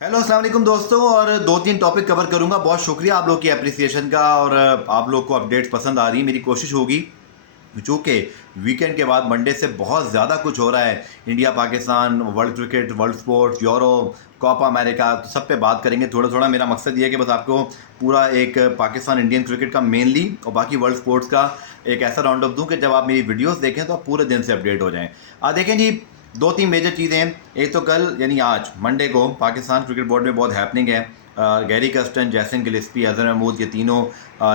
Hello अस्सलाम वालेकुम दोस्तों। और दो तीन टॉपिक कवर करूंगा। बहुत शुक्रिया आप लोग की अप्रिसिएशन का। और आप लोग को अपडेट्स पसंद आ रही है। मेरी कोशिश होगी चूँकि वीकेंड के बाद मंडे से बहुत ज़्यादा कुछ हो रहा है। India Pakistan, world cricket, world sports, Euro, Copa America, तो सब पे बात करेंगे थोड़ा थोड़ा। मेरा मकसद ये है कि बस आपको पूरा एक पाकिस्तान इंडियन क्रिकेट का मेनली और बाकी वर्ल्ड स्पोर्ट्स का एक ऐसा राउंड अप दूँ कि जब आप मेरी वीडियोस देखें तो आप पूरे दिन से अपडेट हो जाएं। देखें जी, दो तीन मेजर चीज़ें हैं। एक तो कल यानी आज मंडे को पाकिस्तान क्रिकेट बोर्ड में बहुत हैपनिंग है। गैरी कर्स्टन, जैसन गिलिस्पी, अजहर महमूद, ये तीनों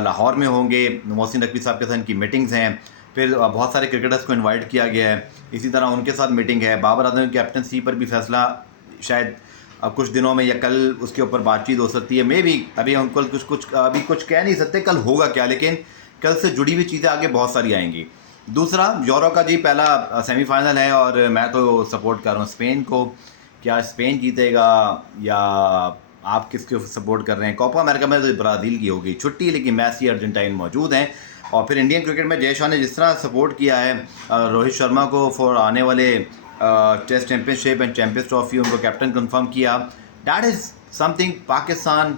लाहौर में होंगे। मोहसिन नकवी साहब के साथ इनकी मीटिंग्स हैं। फिर बहुत सारे क्रिकेटर्स को इनवाइट किया गया है। इसी तरह उनके साथ मीटिंग है। बाबर आजम की कैप्टनसी पर भी फैसला शायद कुछ दिनों में या कल उसके ऊपर बातचीत हो सकती है। मे भी अभी हम कल अभी कुछ कह नहीं सकते कल होगा क्या, लेकिन कल से जुड़ी हुई चीज़ें आगे बहुत सारी आएंगी। दूसरा, यूरो का जी पहला सेमीफाइनल है और मैं तो सपोर्ट कर रहा हूँ स्पेन को। क्या स्पेन जीतेगा या आप किसको सपोर्ट कर रहे हैं? कोपा अमेरिका में तो ब्राज़ील की होगी छुट्टी, लेकिन मैसी अर्जेंटाइन मौजूद हैं। और फिर इंडियन क्रिकेट में जय शाह ने जिस तरह सपोर्ट किया है रोहित शर्मा को फॉर आने वाले test championship and champions trophy, उनको कैप्टन कंफर्म किया। That is something Pakistan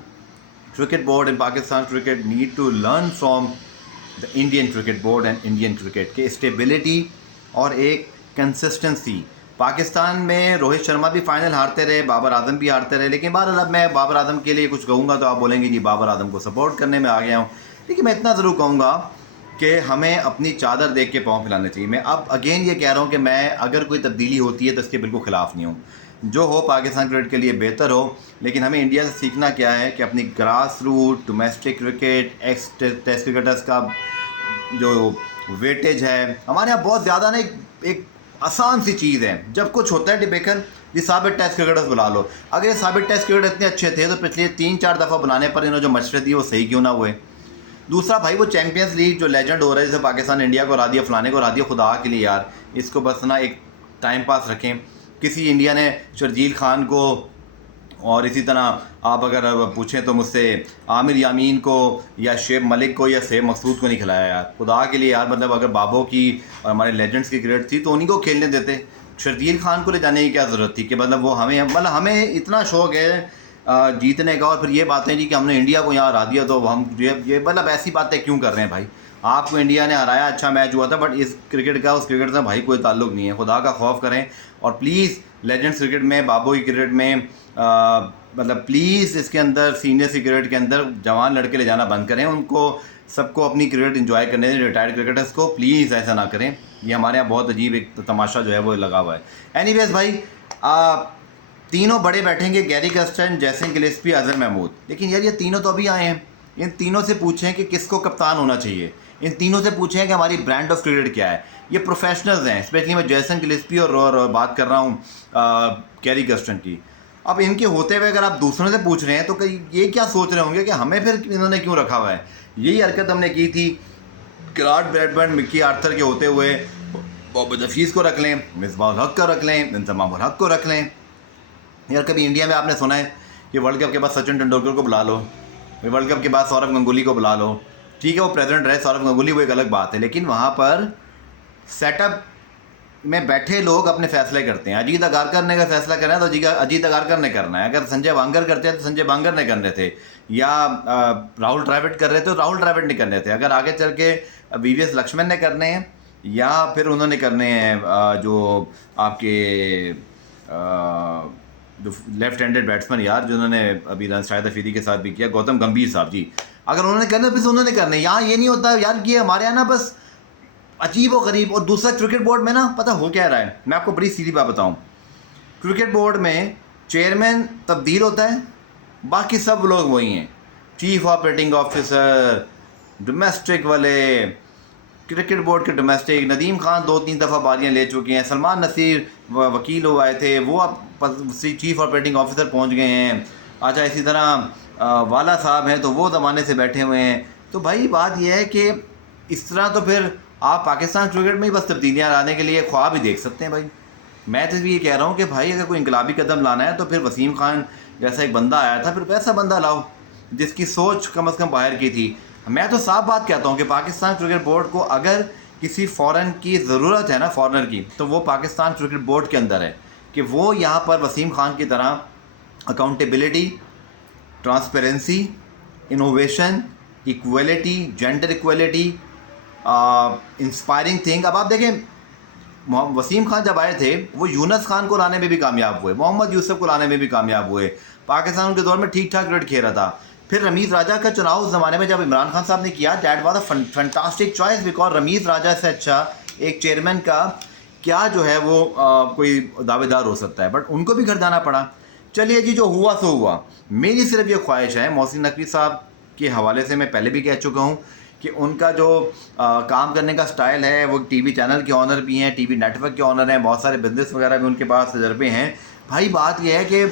cricket board and Pakistan cricket need to learn from the Indian cricket board and Indian cricket के स्टेबिलिटी और एक कंसिस्टेंसी। पाकिस्तान में रोहित शर्मा भी फाइनल हारते रहे, बाबर आजम भी हारते रहे, लेकिन बहरहाल अब मैं बाबर आजम के लिए कुछ कहूँगा तो आप बोलेंगे जी बाबर आजम को सपोर्ट करने में आ गया हूँ। लेकिन मैं इतना ज़रूर कहूँगा कि हमें अपनी चादर देख के पाँव फैलाने चाहिए। मैं अब अगेन ये कह रहा हूँ कि मैं अगर कोई तब्दीली होती है तो इसके बिल्कुल ख़िलाफ़ नहीं हूँ। जो हो पाकिस्तान क्रिकेट के लिए बेहतर हो, लेकिन हमें इंडिया से सीखना क्या है कि अपनी grass root domestic cricket ex test cricketers का जो वेटेज है हमारे यहाँ बहुत ज़्यादा ना। एक आसान सी चीज़ है, जब कुछ होता है डिबेकर ये साबित टेस्ट क्रिकेटर्स बुला लो। अगर ये साबित टेस्ट क्रिकेटर इतने अच्छे थे तो पिछले 3-4 दफ़ा बुलाने पर इन्होंने जो मशवरे दिए वो सही क्यों ना हुए? दूसरा भाई, वो चैंपियंस लीग जो लेजेंड हो रहा है, जैसे पाकिस्तान इंडिया को हरा दिया, फलाने को हरा दिया, खुदा के लिए यार इसको बस ना एक टाइम पास रखें। किसी इंडिया ने शर्जील खान को और इसी तरह आप अगर पूछें तो मुझसे आमिर यामीन को या शेब मलिक को या सेब मकसूद को नहीं खिलाया यार, खुदा के लिए यार। मतलब अगर बाबों की और हमारे लेजेंड्स की क्रिकेट थी तो उन्हीं को खेलने देते। शर्जील खान को ले जाने की क्या ज़रूरत थी? कि मतलब वो हमें इतना शौक़ है जीतने का, और फिर ये बातें जी कि हमने इंडिया को यहाँ हरा दिया तो हम ये मतलब ऐसी बातें क्यों कर रहे हैं भाई? आपको इंडिया ने हराया, अच्छा मैच हुआ था, बट इस क्रिकेट का उस क्रिकेट से भाई कोई ताल्लुक नहीं है। खुदा का खौफ करें और प्लीज़ लेजेंड्स क्रिकेट में, बाबू की क्रिकेट में मतलब प्लीज़ इसके अंदर सीनियर क्रिकेट के अंदर जवान लड़के ले जाना बंद करें। उनको सबको अपनी क्रिकेट इंजॉय करने दें। रिटायर्ड क्रिकेटर्स को प्लीज़ ऐसा ना करें। ये हमारे यहाँ बहुत अजीब एक तमाशा जो है वो लगा हुआ है। एनीवेज भाई, तीनों बड़े बैठेंगे, गैरी कर्स्टन, जैसन गिलिस्पी, अजहर महमूद। लेकिन यार ये तीनों तो अभी आए हैं। इन तीनों से पूछें कि किसको कप्तान होना चाहिए। इन तीनों से पूछें कि हमारी ब्रांड ऑफ क्रिकेट क्या है। ये प्रोफेशनल्स हैं, स्पेशली मैं जैसन गिलिस्पी और बात कर रहा हूँ गैरी कर्स्टन की। अब इनके होते हुए अगर आप दूसरों से पूछ रहे हैं तो ये क्या सोच रहे होंगे कि हमें फिर इन्होंने क्यों रखा हुआ है? यही हरकत हमने की थी विराट ब्रैडबर्न, मिक्की आर्थर के होते हुए मोहम्मद हफीज़ को रख लें, मिसबाह हक को रख लें, इंतमाम हक को रख लें। यार कभी इंडिया में आपने सुना है कि वर्ल्ड कप के बाद सचिन तेंदुलकर को बुला लो, वर्ल्ड कप के बाद सौरव गंगुली को बुला लो? ठीक है वो प्रेसिडेंट रहे सौरव गंगुली, वो एक अलग बात है, लेकिन वहाँ पर सेटअप में बैठे लोग अपने फैसले करते हैं। अजीत अगारकर ने अगर फैसला करना है तो अजीत अगारकर ने करना है। अगर संजय बांगर करते हैं तो संजय बांगर ने करने थे, या राहुल द्रविड़ कर रहे थे तो राहुल द्रविड़ ने करने थे। अगर आगे चल के वीवीएस लक्ष्मण ने करने हैं या फिर उन्होंने करने हैं जो आपके जो लेफ्ट हैंडेड बैट्समैन यार जिन्होंने अभी शाहिद अफरीदी के साथ भी किया, गौतम गंभीर साहब जी, अगर उन्होंने करना फिर उन्होंने करने। यहाँ ये नहीं होता यार कि हमारे यहाँ ना बस अजीब व गरीब। और दूसरा, क्रिकेट बोर्ड में ना पता हो क्या रहा है, मैं आपको बड़ी सीधी बात बताऊं। क्रिकेट बोर्ड में चेयरमैन तब्दील होता है, बाकी सब लोग वही हैं। चीफ ऑपरेटिंग ऑफिसर, डोमेस्टिक वाले, क्रिकेट बोर्ड के डोमेस्टिक, नदीम खान 2-3 दफ़ा बारियां ले चुके हैं, सलमान नसीर वकील हो आए थे, वो अब चीफ ऑपरेटिंग ऑफिसर पहुंच गए हैं। अच्छा, इसी तरह वाला साहब हैं तो वो ज़माने से बैठे हुए हैं। तो भाई बात यह है कि इस तरह तो फिर आप पाकिस्तान क्रिकेट में ही बस तब्दीलियाँ लाने के लिए ख्वाब ही देख सकते हैं भाई। मैं तो ये कह रहा हूँ कि भाई अगर कोई इनकलाबी कदम लाना है तो फिर वसीम खान जैसा एक बंदा आया था, फिर वैसा बंदा लाओ जिसकी सोच कम अज़ कम बाहर की थी। मैं तो साफ बात कहता हूँ कि पाकिस्तान क्रिकेट बोर्ड को अगर किसी फ़ॉरेन की ज़रूरत है ना, फॉरनर की, तो वो पाकिस्तान क्रिकेट बोर्ड के अंदर है कि वो यहाँ पर वसीम खान की तरह accountability, transparency, innovation, equality, gender equality, inspiring thing. अब आप देखें, वसीम खान जब आए थे वो यूनुस खान को लाने में भी कामयाब हुए, मोहम्मद यूसुफ को लाने में भी कामयाब हुए, पाकिस्तान के दौर में ठीक ठाक क्रिकेट खेल रहा था। फिर रमीज़ राजा का चुनाव उस ज़माने में जब इमरान खान साहब ने किया, that was a fantastic choice, because Ramiz Raja से अच्छा एक चेयरमैन का क्या जो है वो कोई दावेदार हो सकता है, बट उनको भी घर जाना पड़ा। चलिए जी, जो हुआ सो हुआ। मेरी सिर्फ ये ख्वाहिश है, मोहसिन नकवी साहब के हवाले से मैं पहले भी कह चुका हूँ कि उनका जो काम करने का स्टाइल है, वो टीवी चैनल के ऑनर भी हैं, टीवी नेटवर्क के ऑनर हैं, बहुत सारे बिजनेस वगैरह भी उनके पास तजर्बे हैं। भाई बात यह है कि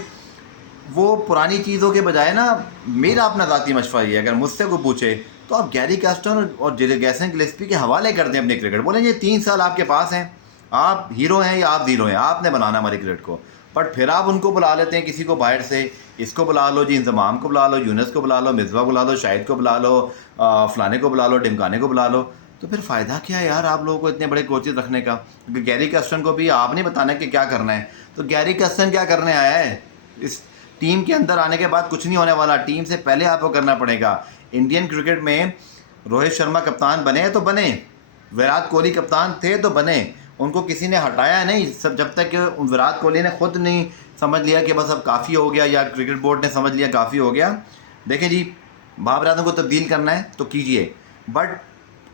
वो पुरानी चीज़ों के बजाय ना, मेरा अपना ज़ाती मशवरा ये है, अगर मुझसे कोई पूछे तो आप गैरी कैस्टन और जैसन गिलेस्पी के हवाले कर दें अपने क्रिकेट। बोलें ये 3 साल आपके पास हैं, आप हीरो हैं या आप ज़ीरो हैं, आपने बनाना हमारे क्रिकेट को। बट फिर आप उनको बुला लेते हैं किसी को बाहर से, इसको बुला लो जी, इंजमाम को बुला लो, यूनुस को बुला लो, मिसबा बुला लो, शाहिद को बुला लो, फलाने को बुला लो, ढिमकाने को बुला लो। तो फिर फ़ायदा क्या है यार आप लोगों को इतने बड़े कोचेज़ रखने का? क्योंकि गैरी कैस्टन को भी आप नहीं बताना कि क्या करना है। तो गैरी कैस्टन क्या करने आया है? इस टीम के अंदर आने के बाद कुछ नहीं होने वाला, टीम से पहले आपको करना पड़ेगा। इंडियन क्रिकेट में रोहित शर्मा कप्तान बने तो बने, विराट कोहली कप्तान थे तो बने, उनको किसी ने हटाया नहीं, सब जब तक विराट कोहली ने खुद नहीं समझ लिया कि बस अब काफ़ी हो गया, या क्रिकेट बोर्ड ने समझ लिया काफ़ी हो गया। देखें जी, बाबरातों को तब्दील करना है तो कीजिए, बट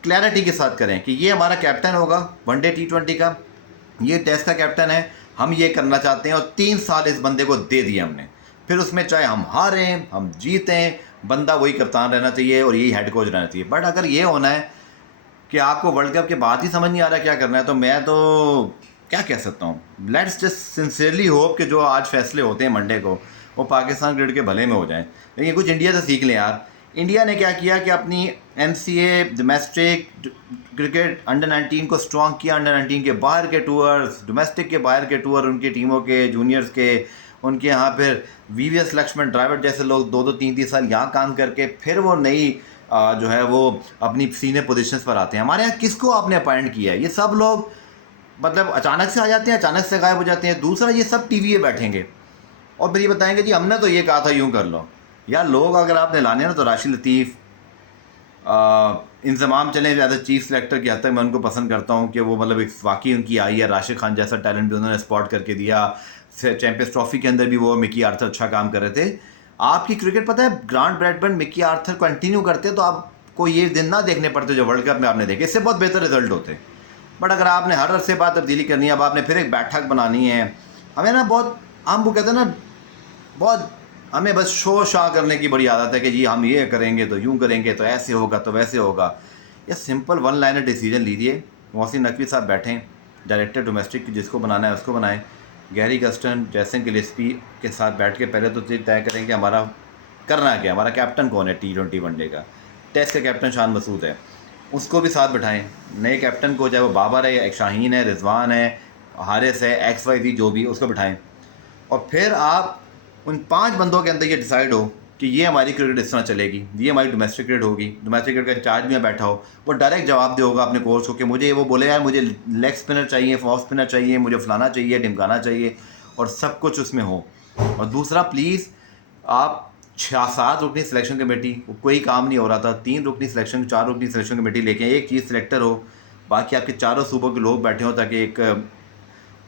क्लैरिटी के साथ करें कि ये हमारा कैप्टन होगा वनडे T20 का, ये टेस्ट का कैप्टन है, हम ये करना चाहते हैं, और 3 साल इस बंदे को दे दिए हमने। फिर उसमें चाहे हम हारें हम जीतें, बंदा वही कप्तान रहना चाहिए और यही हेड कोच रहना चाहिए। बट अगर ये होना है कि आपको वर्ल्ड कप के बाद ही समझ नहीं आ रहा क्या करना है, तो मैं तो क्या कह सकता हूँ, लेट्स जस्ट सिंसियरली होप कि जो आज फैसले होते हैं मंडे को, वो पाकिस्तान क्रिकेट के भले में हो जाएं। लेकिन कुछ इंडिया से सीख लें यार। इंडिया ने क्या किया कि अपनी MCA डोमेस्टिक क्रिकेट अंडर-19 को स्ट्रॉन्ग किया, अंडर-19 के बाहर के टूर्स, डोमेस्टिक के बाहर के टूर, उनकी टीमों के जूनियर्स के, उनके यहाँ फिर VVS लक्ष्मण ड्राइवर जैसे लोग 2-2 3-3 साल यहाँ काम करके फिर वो नई जो है वो अपनी सीनियर पोजीशंस पर आते हैं। हमारे यहाँ किसको आपने अपॉइंट किया है? ये सब लोग मतलब अचानक से आ जाते हैं, अचानक से गायब हो जाते हैं। दूसरा, ये सब टीवी पे बैठेंगे और फिर ये बताएंगे जी हमने तो ये कहा था, यूँ कर लो। यार लोग अगर आपने लाने ना तो राशिद लतीफ़, इंजमाम चले एज अ चीफ सेलेक्टर की हद तक मैं उनको पसंद करता हूँ कि वो मतलब एक वाकई उनकी आई है, राशिद खान जैसा टैलेंट भी उन्होंने स्पॉट करके दिया। चैंपियंस ट्रॉफी के अंदर भी वो मिकी आर्थर अच्छा काम कर रहे थे। आपकी क्रिकेट पता है, grant Bradburn Mickey Arthur continue करते तो आपको ये दिन ना देखने पड़ते जो वर्ल्ड कप में आपने देखे, इससे बहुत बेहतर रिजल्ट होते। बट अगर आपने हर अरसे बाद तब्दीली करनी है, अब आपने फिर एक बैठक बनानी है, हमें ना बहुत, हम वो कहते हैं ना, बहुत हमें बस शो शाह करने की बड़ी आदत है कि जी हम ये करेंगे तो यूँ करेंगे तो ऐसे होगा तो वैसे होगा। या सिंपल वन लाइनर डिसीजन लीजिए। मोहसिन नकवी साहब बैठें, डायरेक्टर डोमेस्टिक जिसको बनाना है उसको बनाएं, गैरी कैस्टन, जैसन गिलेस्पी के साथ बैठ के पहले तो तय करें कि हमारा करना क्या, हमारा कैप्टन कौन है T20 वनडे का। टेस्ट का कैप्टन शान मसूद है, उसको भी साथ बिठाएं। नए कैप्टन को, चाहे वो बाबर है, शाहीन है, रिजवान है, हारिस है, XYZ जो भी, उसको बिठाएं। और फिर आप उन 5 बंदों के अंदर ये डिसाइड हो कि ये हमारी क्रिकेट इस तरह चलेगी, ये हमारी डोमेस्टिक क्रिकेट होगी। डोमेस्टिक क्रिकेट का इंचार्ज में बैठा हो, वो डायरेक्ट जवाब दे होगा अपने कोच को कि मुझे, वो बोले यार मुझे लेग स्पिनर चाहिए, ऑफ स्पिनर चाहिए, मुझे फलाना चाहिए, ढिमकाना चाहिए, और सब कुछ उसमें हो। और दूसरा, प्लीज़ आप 6-7 रुकनी सिलेक्शन कमेटी, कोई काम नहीं हो रहा था, 3 रुकनी सिलेक्शन, 4 रुकनी सिलेक्शन कमेटी लेके एक चीज़ सिलेक्टर हो, बाकी आपके चारों सूबों के लोग बैठे हों, ताकि एक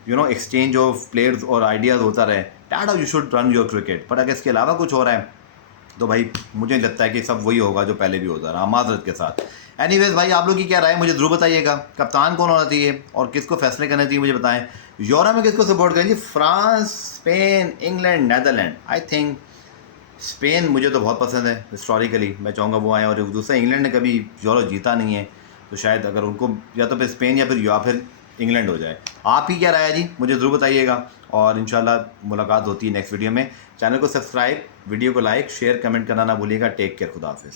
एक्सचेंज ऑफ प्लेयर्स और आइडियाज़ होता रहे। That how you should run your cricket. पर अगर इसके अलावा कुछ हो रहा है तो भाई मुझे लगता है कि सब वही होगा जो पहले भी होता रहा, माजरत के साथ। एनीवेज भाई, आप लोग की क्या राय है मुझे ज़रूर बताइएगा। कप्तान कौन होना चाहिए और किसको फैसले करने चाहिए मुझे बताएं। यूरो में किसको सपोर्ट करेंगे? France, Spain, England, Netherland. I think Spain मुझे तो बहुत पसंद है हिस्टोरिकली, मैं चाहूँगा वो आए। और दूसरा, इंग्लैंड ने कभी यूरो जीता नहीं है, तो शायद अगर उनको या तो फिर स्पेन या फिर इंग्लैंड हो जाए। आप ही क्या राय है जी, मुझे ज़रूर बताइएगा। और इंशाल्लाह मुलाकात होती है नेक्स्ट वीडियो में। चैनल को सब्सक्राइब, वीडियो को लाइक, शेयर, कमेंट करना ना भूलिएगा। टेक केयर, खुदा हाफिज़।